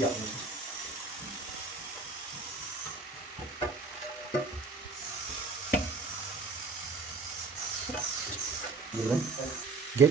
yapmayacağız. Buradan. Gel.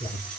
Yeah.